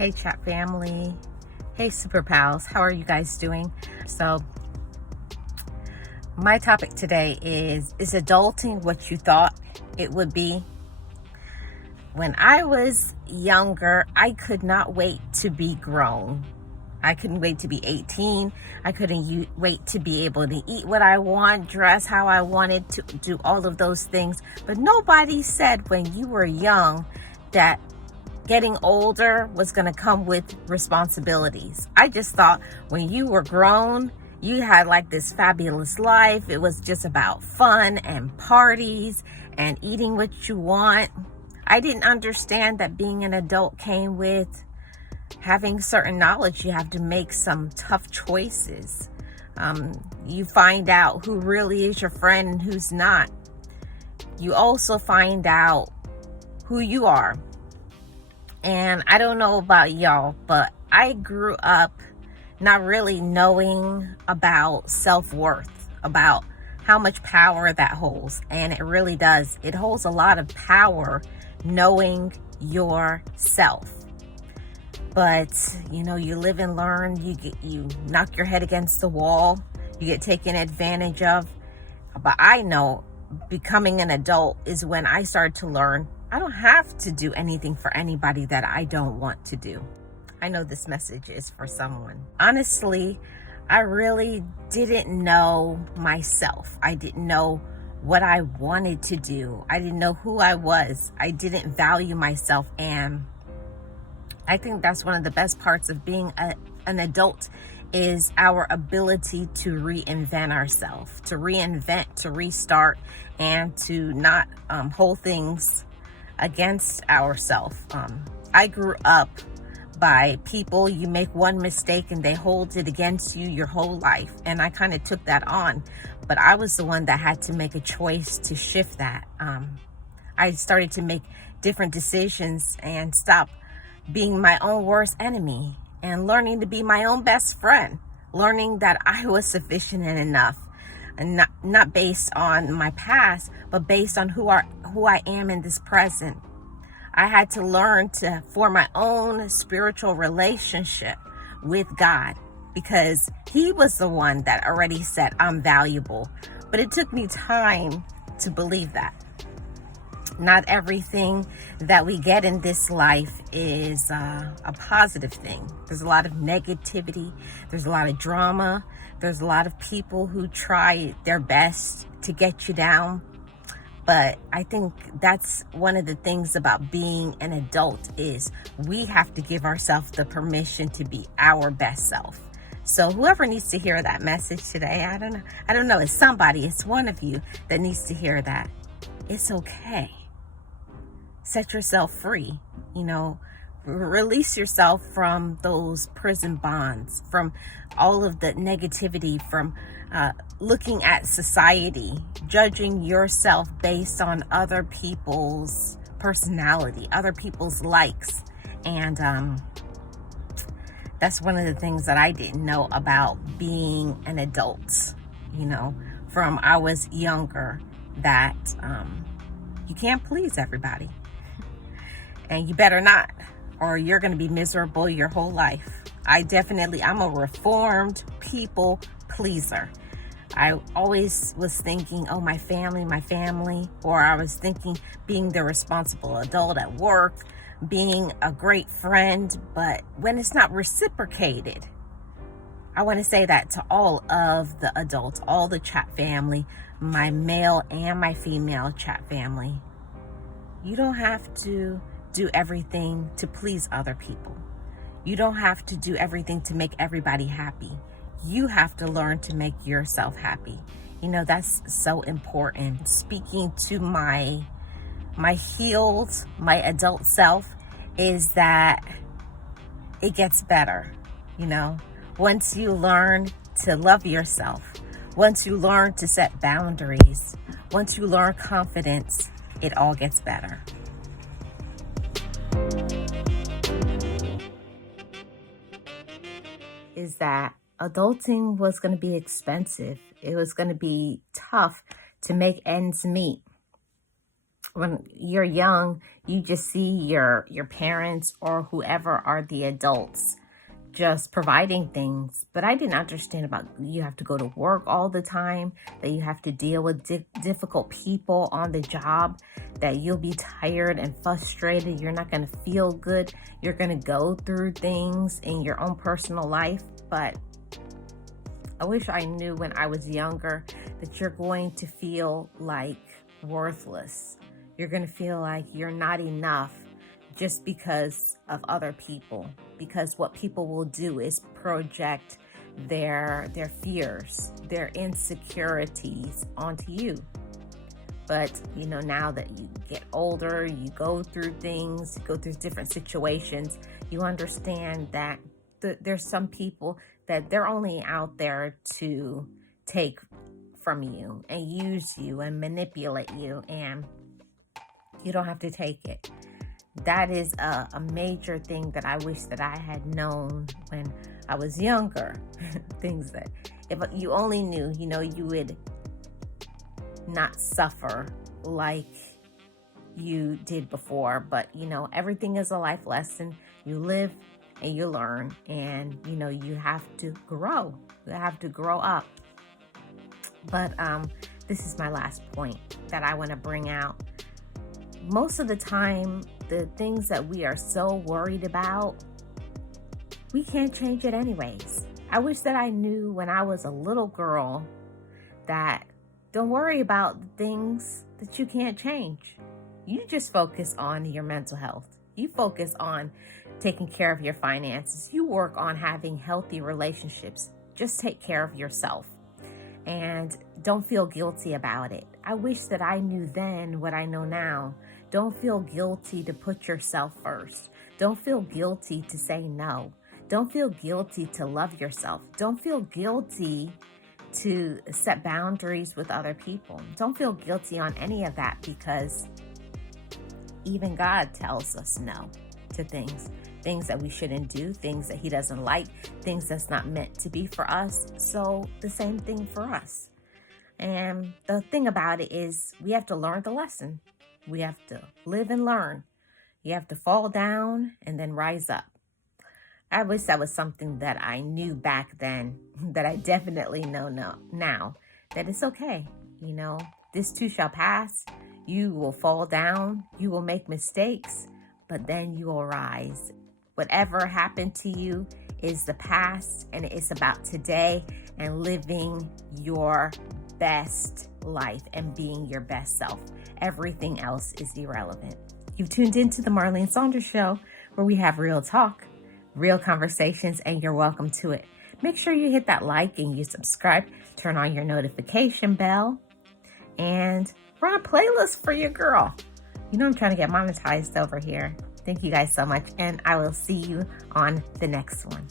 Hey chat family, hey super pals, how are you guys doing? So my topic today is adulting what you thought it would be? When I was younger, I could not wait to be grown. I couldn't wait to be 18. I couldn't wait to be able to eat what I want, dress how I wanted, to do all of those things. But nobody said when you were young that getting older was going to come with responsibilities. I just thought when you were grown, you had like this fabulous life. It was just about fun and parties and eating what you want. I didn't understand that being an adult came with having certain knowledge. You have to make some tough choices. You find out who really is your friend and who's not. You also find out who you are. And I don't know about y'all, but I grew up not really knowing about self-worth, about how much power that holds. And it really does. It holds a lot of power knowing yourself. But, you know, you live and learn. You knock your head against the wall. You get taken advantage of. But I know becoming an adult is when I started to learn I don't have to do anything for anybody that I don't want to do. I know this message is for someone. Honestly, I really didn't know myself. I didn't know what I wanted to do. I didn't know who I was. I didn't value myself. And I think that's one of the best parts of being an adult is our ability to reinvent ourselves, to reinvent, to restart, and to not hold things against ourselves. I grew up by people, you make one mistake and they hold it against you your whole life. And I kind of took that on, but I was the one that had to make a choice to shift that. I started to make different decisions and stop being my own worst enemy and learning to be my own best friend, learning that I was sufficient and enough, and not based on my past, but based on who I am in this present. I had to learn to form my own spiritual relationship with God because He was the one that already said I'm valuable. But it took me time to believe that. Not everything that we get in this life is a positive thing. There's a lot of negativity. There's a lot of drama. There's a lot of people who try their best to get you down. But I think that's one of the things about being an adult is we have to give ourselves the permission to be our best self. So whoever needs to hear that message today, I don't know, it's somebody, it's one of you that needs to hear that. It's okay. Set yourself free, release yourself from those prison bonds, from all of the negativity, from looking at society, judging yourself based on other people's personality, other people's likes. And that's one of the things that I didn't know about being an adult, from I was younger, that you can't please everybody. And you better not, or you're going to be miserable your whole life. I'm a reformed people pleaser. I always was thinking, oh, my family, or I was thinking being the responsible adult at work, being a great friend. But when it's not reciprocated, I want to say that to all of the adults, all the chat family, my male and my female chat family. You don't have to do everything to please other people. You don't have to do everything to make everybody happy. You have to learn to make yourself happy. That's so important. Speaking to my healed, my adult self, is that it gets better. Once you learn to love yourself, once you learn to set boundaries, once you learn confidence, it all gets better. Is that adulting was going to be expensive. It was going to be tough to make ends meet. when you're young, you just see your parents or whoever are the adults just providing things. But I didn't understand about you have to go to work all the time, that you have to deal with difficult people on the job, that you'll be tired and frustrated. You're not going to feel good. You're going to go through things in your own personal life. But I wish I knew when I was younger that you're going to feel like worthless. You're going to feel like you're not enough just because of other people, because what people will do is project their fears, their insecurities onto you. But now that you get older, you go through things, you go through different situations, you understand that there's some people that they're only out there to take from you and use you and manipulate you, and you don't have to take it. That is a major thing that I wish that I had known when I was younger. Things that if you only knew, you would not suffer like you did before. But, everything is a life lesson. You live and you learn, and, you have to grow. You have to grow up. But this is my last point that I want to bring out. Most of the time, the things that we are so worried about, we can't change it anyways. I wish that I knew when I was a little girl that don't worry about the things that you can't change. You just focus on your mental health. You focus on taking care of your finances. You work on having healthy relationships. Just take care of yourself. And don't feel guilty about it. I wish that I knew then what I know now. Don't feel guilty to put yourself first. Don't feel guilty to say no. Don't feel guilty to love yourself. Don't feel guilty to set boundaries with other people. Don't feel guilty on any of that, because even God tells us no to things that we shouldn't do, things that He doesn't like, things that's not meant to be for us. So the same thing for us. And the thing about it is we have to learn the lesson. We have to live and learn. You have to fall down and then rise up. I wish that was something that I knew back then, that I definitely know now, that it's okay. This too shall pass. You will fall down. You will make mistakes, but then you will rise. Whatever happened to you is the past, and it's about today and living your best life and being your best self. Everything else is irrelevant. You've tuned into the Marlene Saunders Show, where we have real talk, real conversations, and you're welcome to it. Make sure you hit that like and you subscribe, turn on your notification bell, and run a playlist for your girl. I'm trying to get monetized over here. Thank you guys so much, and I will see you on the next one.